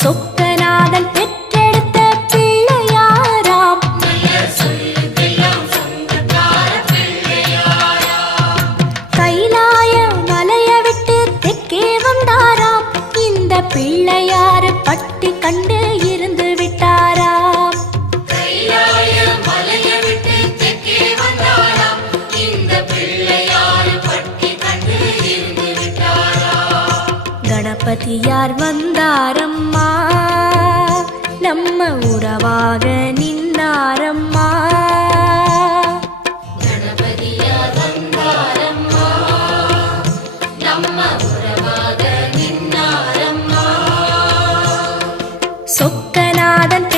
சொக்கநாதன் பெற்றெடுத்த பிள்ளையாராம். கைலாய மலைய விட்டு தெற்கே வந்தாராம். இந்த பிள்ளையாரு பட்டி கண்டு இருந்து விட்டாராம். கணபதியார் வந்தாரம்மா, நம்ம உறவாக நின்னாரம்மா. கணபதியார் வந்தாரம்மா, நம்ம உறவாக நின்னாரம்மா. சொக்கநாதன்